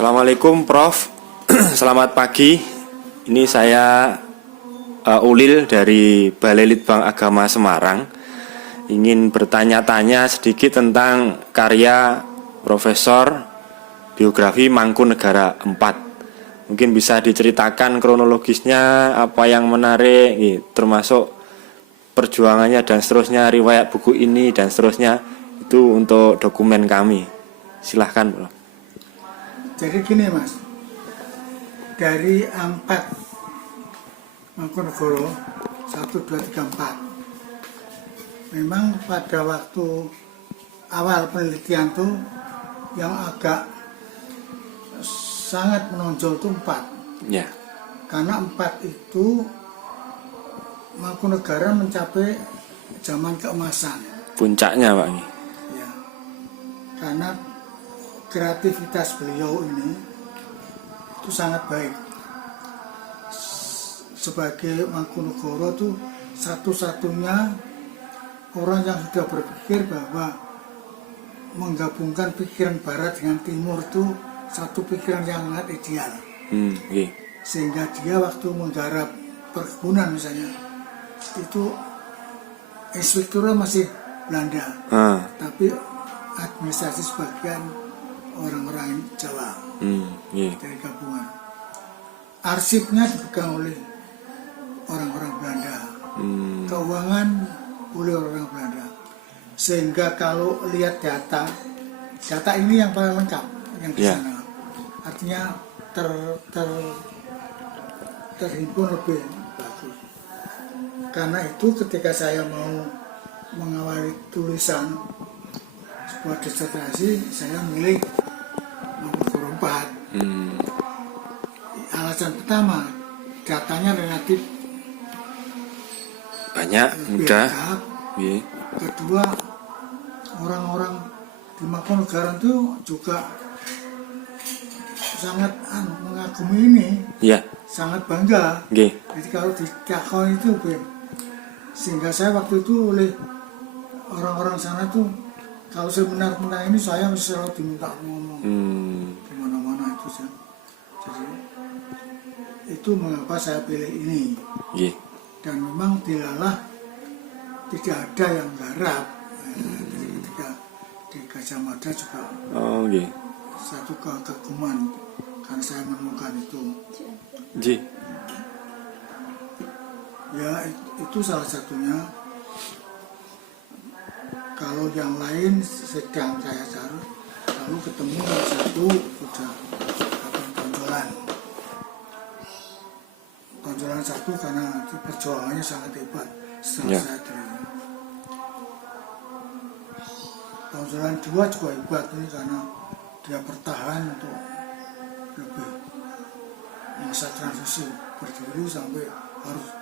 Assalamualaikum Prof. Selamat pagi. Ini saya Ulil dari Balai Litbang Agama Semarang. Ingin bertanya-tanya sedikit tentang karya Profesor Biografi Mangkunegara IV. Mungkin bisa diceritakan kronologisnya, apa yang menarik, termasuk perjuangannya dan seterusnya, riwayat buku ini dan seterusnya. Itu untuk dokumen kami. Silahkan Prof. Jadi gini Mas, dari 4 Mangkunegara 1, 2, 3, 4, memang pada waktu awal penelitian tuh yang agak sangat menonjol tuh 4. Ya. Karena 4 itu Mangkunegara mencapai zaman keemasan. Puncaknya Pak. Ya, karena kreativitas beliau ini itu sangat baik. Sebagai Mangkunegara itu satu-satunya orang yang sudah berpikir bahwa menggabungkan pikiran barat dengan timur itu satu pikiran yang sangat ideal. Sehingga dia waktu menggarap perkebunan misalnya, itu inspekturnya masih Belanda, tapi administrasi sebagian orang-orang Jawa dari gabungan. Arsipnya dipegang oleh orang-orang Belanda, keuangan oleh orang Belanda. Sehingga kalau lihat data ini yang paling lengkap yang di sana. Artinya terhimpun lebih bagus. Karena itu ketika saya mau mengawali tulisan sebuah disertasi, saya milih Mangkunegara 4. Alasan pertama, datanya relatif banyak, mudah. Kedua, orang-orang di Mangkunegara itu juga sangat mengagumi ini, sangat bangga. Jadi kalau ditakon itu, sehingga saya waktu itu oleh orang-orang sana tuh, kalau seminar tentang ini saya selalu diminta ngomong di mana-mana itu sih. Jadi itu mengapa saya pilih ini. Dan memang dilalah tidak ada yang garap. Ketika di Gajah Mada juga satu kekaguman karena saya menemukan itu. Ya itu salah satunya. Kalau yang lain sedang saya cari, lalu ketemu satu sudah tonjolan satu karena perjuangannya sangat hebat setelah saya terima. Tonjolan 2 juga hebat ini karena dia bertahan untuk lebih masa transisi berdiri sampai harus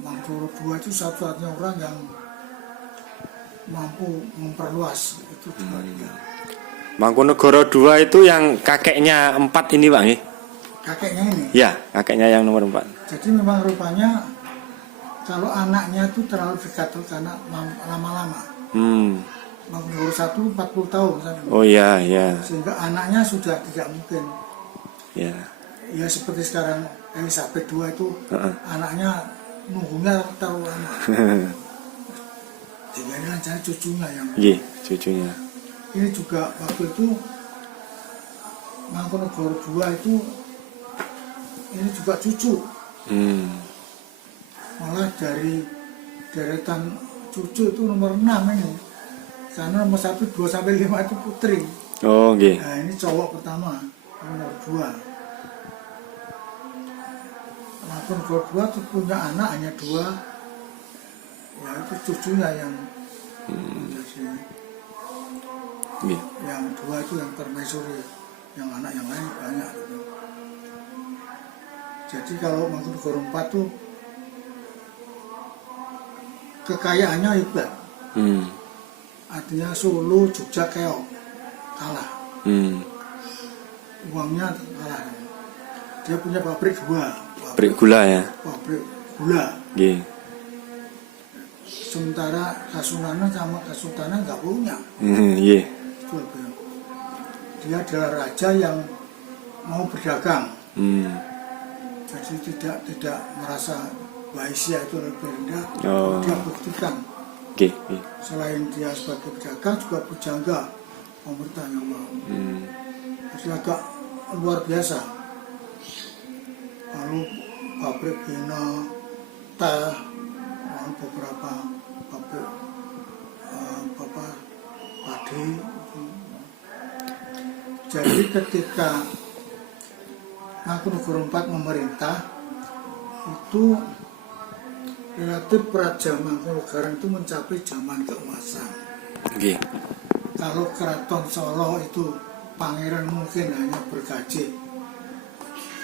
Mangkunegara 2 itu satu-satunya orang yang mampu memperluas itu juga dia. Mangkunegara 2 itu yang kakeknya 4 ini Pak Kakeknya ini? Ya, kakeknya yang nomor 4. Jadi memang rupanya kalau anaknya itu terlalu dekat karena lama-lama. Mangkunegara 1 40 tahun misalnya. Oh iya. Sehingga anaknya sudah tidak mungkin. Ya seperti sekarang Elizabeth II itu anaknya nunggunya terlalu lama. Sehingga ini lancar cucunya yang cucunya. Ini juga waktu itu Mangkunegara 2 itu ini juga cucu. Malah dari deretan cucu itu nomor 6 ini. Karena nomor 1, 2, sampai 5 itu putri. Nah ini cowok pertama, nomor 2. Mangkunegara 2 itu punya anak hanya 2. Ya itu cucunya yang menjadi yang 2 itu yang permaisuri, yang anak yang lain banyak gitu. Jadi kalau Mangkunegara 4 tuh kekayaannya hebat. Artinya Solo, Jogja, Keok kalah. Uangnya kalah. Dia punya pabrik 2. Pabrik gula ya. Pabrik gula. Sementara Kasunanan sama Kasultanan nggak punya. dia adalah raja yang mau berdagang. Jadi tidak merasa Waisya itu lebih rendah. Dia buktikan. Selain dia sebagai pedagang juga pujangga pemerintah yang mau. Jadi agak luar biasa. Lalu pabrik bina teh, lalu beberapa pabrik padi. Jadi ketika Mangkunegoro IV memerintah, itu relatif Raja Mangkunegaran itu mencapai zaman keemasan. Kalau Keraton Solo itu pangeran mungkin hanya bergaji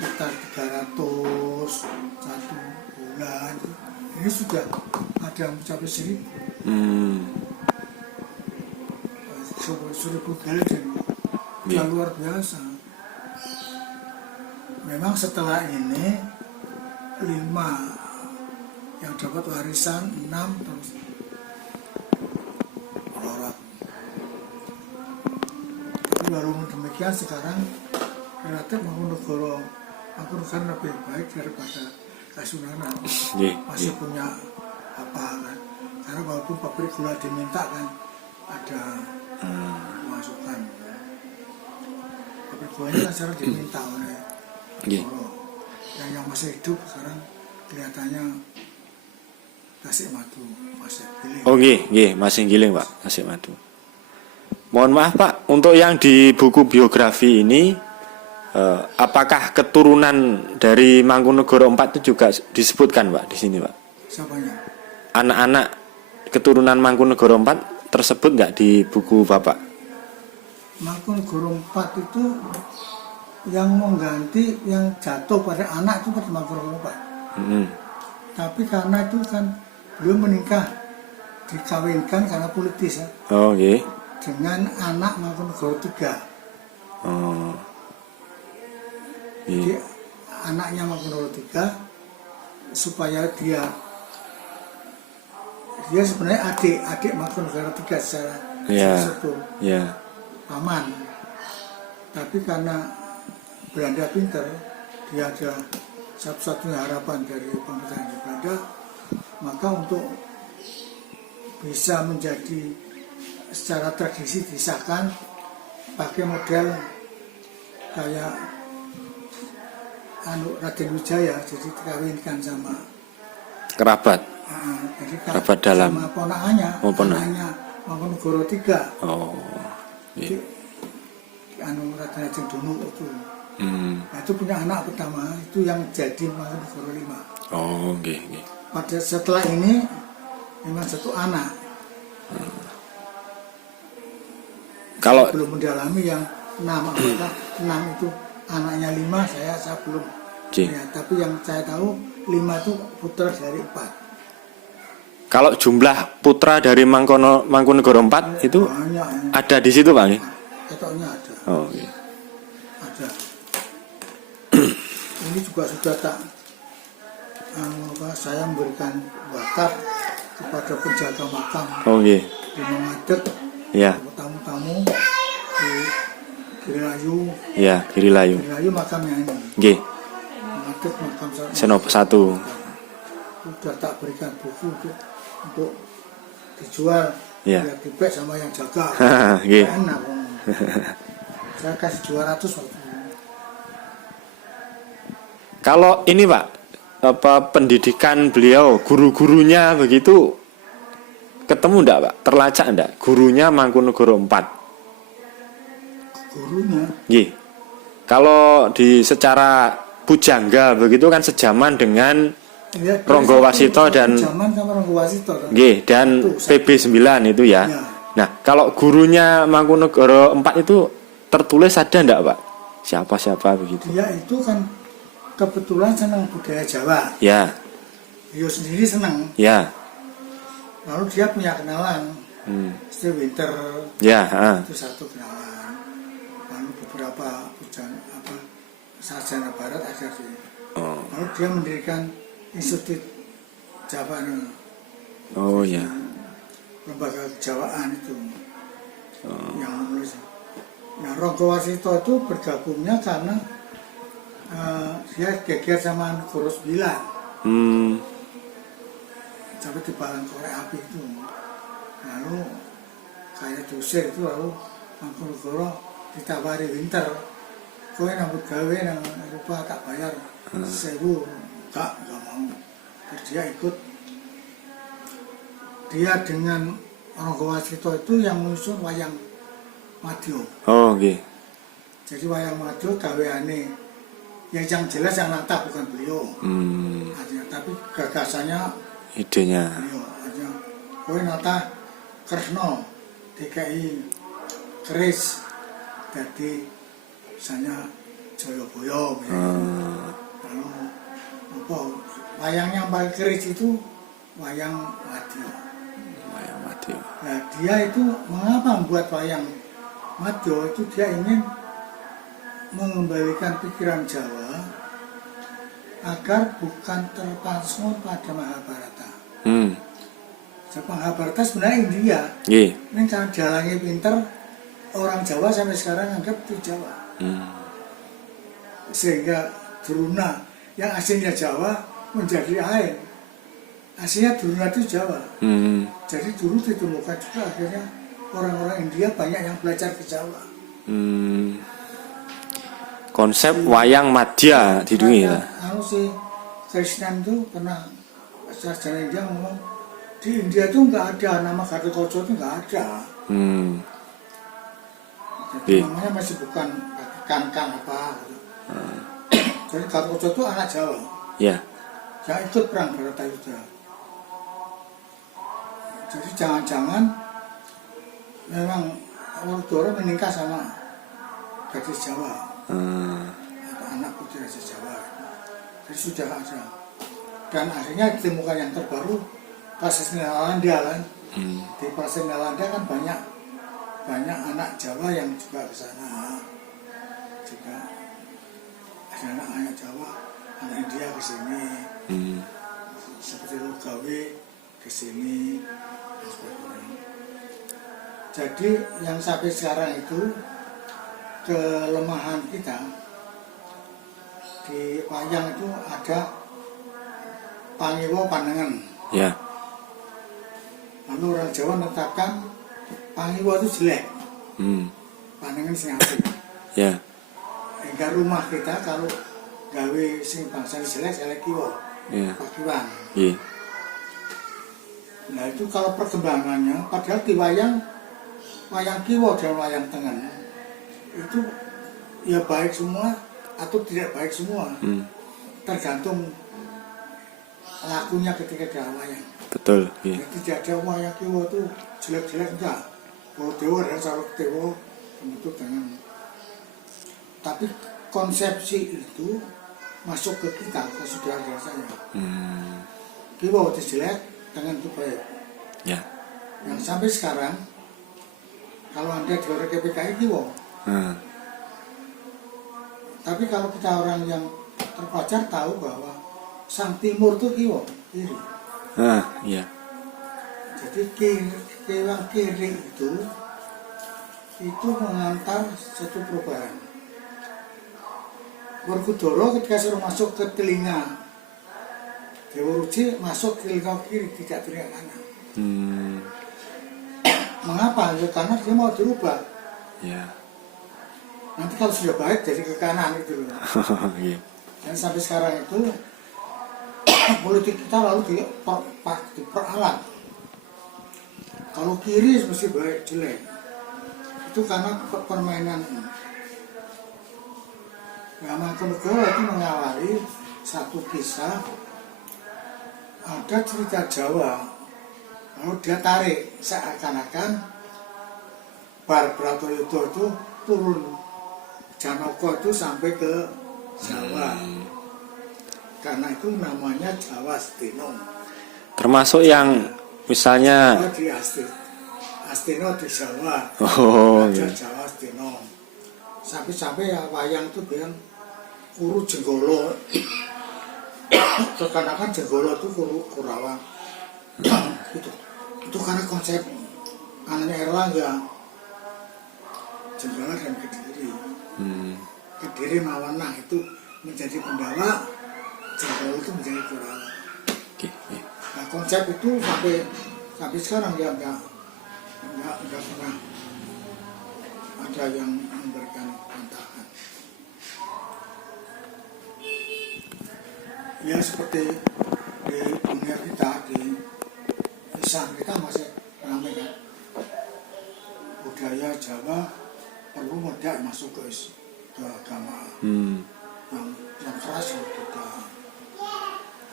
sekitar 300 satu bulan. Ini sudah ada yang mencapai 1000. Seribu kali dan luar biasa. Memang setelah ini 5 yang dapat warisan, 6 terus melorot. Tapi walaupun demikian sekarang relatif Mangkunegoro kan lebih baik daripada Kasunanan. Masih punya apa kan? Karena walaupun pabrik gula diminta kan ada masukan. Pabrik gula ini kan sekarang diminta oleh yang masih hidup sekarang kelihatannya Tasik Madu masih giling. Masih giling Pak, Tasik Madu. Mohon maaf Pak, untuk yang di buku biografi ini apakah keturunan dari Mangkunegoro IV itu juga disebutkan Pak di sini Pak? Siapanya? Anak-anak keturunan Mangkunegoro IV tersebut nggak di buku Bapak? Mangkunegoro IV itu yang mengganti yang jatuh pada anak itu pada Mangkunegoro IV. Tapi karena itu kan beliau menikah dikawinkan karena politis ya. Dengan anak Mangkunegoro III. Jadi anaknya Mangkunegoro III supaya dia sebenarnya adik Mangkunegoro III secara satu paman. Tapi karena Belanda pinter, dia ada satu-satunya harapan dari pemerintahan Belanda, maka untuk bisa menjadi secara tradisi disahkan pakai model kayak Raden Wijaya, jadi dikawinkan sama kerabat. Jadi kerabat dalam. Sama ponakannya, anaknya Mangkunegoro III. Jadi Raden Ajeng Dono itu. Nah, itu punya anak pertama, itu yang jadi Mangkunegoro V. Pada setelah ini memang satu anak. Kalau belum mendalami yang 6, apakah 6 itu anaknya 5, saya belum. Ya, tapi yang saya tahu 5 itu putra dari 4. Kalau jumlah putra dari Mangkunegoro IV itu banyak, ada di situ Pak? Ketoknya ada. Ada. Ini juga sudah saya memberikan wakaf kepada penjaga makam di Mengadek, tamu-tamu di Girilayu. Girilayu makamnya ini. Mengadek makam Senopo 1. Sudah tak berikan buku untuk dijual, biar dibek sama yang jaga. Enak. Saya kasih 200 waktu. Kalau ini Pak, pendidikan beliau, guru-gurunya begitu ketemu enggak Pak? Terlacak enggak gurunya Mangkunegoro IV? Gurunya? Kalau secara pujangga begitu kan sejaman dengan Ronggo Wasito dan dan PB9 itu ya. Nah, kalau gurunya Mangkunegoro IV itu tertulis ada enggak Pak? Siapa begitu? Dia itu kan kebetulan senang budaya Jawa. Dia sendiri senang. Lalu dia punya kenalan. Steve Winter. Itu satu kenalan. Lalu beberapa sarjana barat ada di. Lalu dia mendirikan Institut Jawa. Lembaga kejawaan itu. Yang menulis Nah, Ronggo Warsito itu bergabungnya karena dia geger sama Negoro 9. Sampai di Balang Korek Api itu. Lalu kayak diusir itu, lalu Mangkunegoro ditawari Winter, kowe nambut gawe nang Eropa tak bayar 1.000. Enggak mau. Terus dia ikut. Dia dengan Ronggo Warsito itu yang menyusun wayang Madya. Oh, nggih. Jadi wayang Madya gaweane yang jelas yang nata bukan beliau. Artinya, tapi gagasannya Idenya. beliau. Artinya, kowe nata Kresna DKI keris jadi misalnya Jayabaya lalu apa wayangnya paling keris itu wayang Madya. Nah, dia itu mengapa membuat wayang Madya itu dia ingin mengembalikan pikiran Jawa agar bukan terpaku pada Mahabharata. Mahabharata sebenarnya India. Ini karena jalannya pinter, orang Jawa sampai sekarang anggap itu Jawa. Sehingga Druna yang aslinya Jawa menjadi lain. Aslinya Druna itu Jawa. Jadi dulu ditemukan juga akhirnya orang-orang India banyak yang belajar ke Jawa. Konsep wayang Madya di dunia. Kalau si Krishnan itu pernah sarjana India ngomong di India itu nggak ada nama Gatotkaca itu nggak ada. Jadi namanya masih bukan kan apa. Jadi Gatotkaca itu anak Jawa. Ya. Yang ikut perang Bharatayuddha. Jadi jangan-jangan memang Werkudara menikah sama gadis Jawa. Atau anak putri Raja Jawa. Jadi sudah ada. Dan akhirnya ditemukan yang terbaru Prasasti Nalanda kan. Di Prasasti Nalanda kan banyak anak Jawa yang juga ke sana. Juga ada anak Jawa, anak India ke sini. Seperti Logawe ke sini. Jadi yang sampai sekarang itu kelemahan kita di wayang itu ada pangiwa pandangan. Ya. Lalu orang Jawa menetapkan pangiwa itu jelek. Pandangan sing apik. Ya. Hingga rumah kita kalau gawe sing bangsa jelek kiwa. Ya. Pakiwan. Iya. Nah itu kalau perkembangannya padahal di wayang kiwa dan wayang tengen itu ya baik semua atau tidak baik semua. Tergantung lakunya ketika dalam wayang. Betul. Iya. Jadi tidak ada wayang kiwa itu jelek-jelek enggak. Kalau dewa dan salok dewa bentuk dengan. Tapi konsepsi itu masuk ke kita, ke saudara saya. Kiwa itu jelek, dengan itu baik. Ya. Yang sampai sekarang kalau Anda di luar KPKI kiwa. Tapi kalau kita orang yang terpelajar tahu bahwa sang timur itu kiwa, kiri. Iya. Jadi kiwang kiri itu mengantar satu perubahan. Werkudara ketika suruh masuk ke telinga Dewa Ruci masuk ke telinga kiri, tidak telinga kanan. Mengapa? Ya, karena dia mau dirubah. Ya. Nanti kalau sudah baik jadi ke kanan itu loh. Iya. Dan sampai sekarang itu politik kita lalu diperalat. Kalau kiri mesti baik jelek. Itu karena permainan. Nah, Mangkunegoro itu mengawali satu kisah. Ada cerita Jawa. Lalu dia tarik seakan-akan Bar Bratayuda itu turun Janaka itu sampai ke Jawa. Karena itu namanya Jawa Astino. Termasuk yang misalnya di Astino di Jawa. Ada Jawa Astino. Sampai ya wayang itu bilang Kuru Jenggolo. Terkadang Jenggolo itu Kurawang. Itu karena konsep anaknya Erlangga. Jenggala dan Kediri. Kediri Mawanang itu menjadi Pendawa, Jenggala itu menjadi Kurawa. Nah konsep itu sampai sekarang dia nggak pernah ada yang memberikan bantahan. Ya seperti di dunia kita, di lisan kita masih ramai kan. Budaya Jawa perlu tidak masuk ke agama yang keras kita.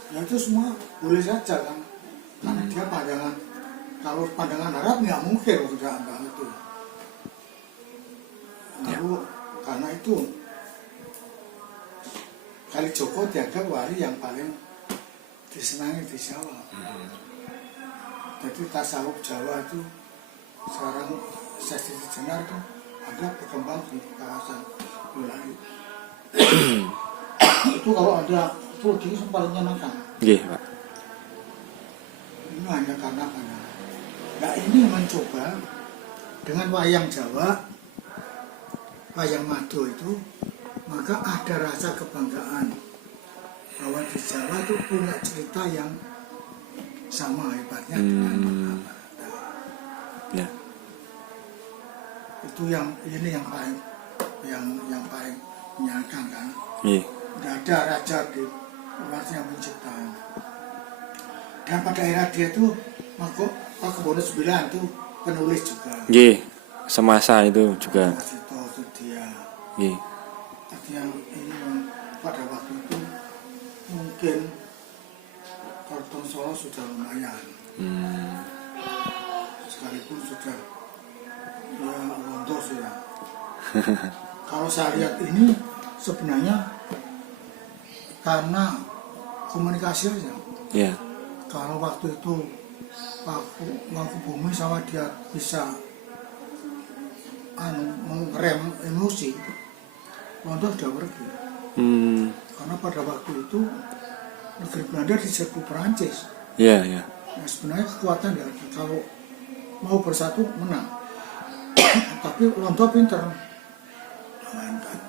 Ya itu semua boleh saja kan, karena dia pandangan, kalau pandangan Arab nggak mungkin tidak itu. Lalu karena itu Kali Joko dianggap wali yang paling disenangi di Jawa. Jadi tasawuf Jawa itu sekarang sesi jenar itu ada berkembang di kawasan wilayah. Itu kalau ada studi itu paling menyenangkan. Iya, Pak. Ini hanya karena nah ini mencoba dengan wayang Jawa, wayang Mado itu, maka ada rasa kebanggaan bahwa di Jawa itu punya cerita yang sama hebatnya dengan Mahabharata. Ya. Itu yang ini yang paling menyenangkan kan. Iya. Tidak ada raja di luar yang menciptakan. Dan pada era dia itu Pak Kebono 9 itu penulis juga. Iya. Semasa itu juga. Itu dia. Iya. Tapi yang ini pada waktu itu mungkin Karton Solo sudah lumayan. Sekalipun sudah ya londo sudah. Kalau saya lihat ini sebenarnya karena komunikasi aja. Iya. Kalau waktu itu Pak Mangkubumi sama dia bisa mengerem emosi, Londo sudah pergi. Karena pada waktu itu negeri Belanda diserbu Perancis. Iya, iya. Nah, sebenarnya kekuatan tidak ada. Kalau mau bersatu menang. Tapi Londo pinter. Mainkan.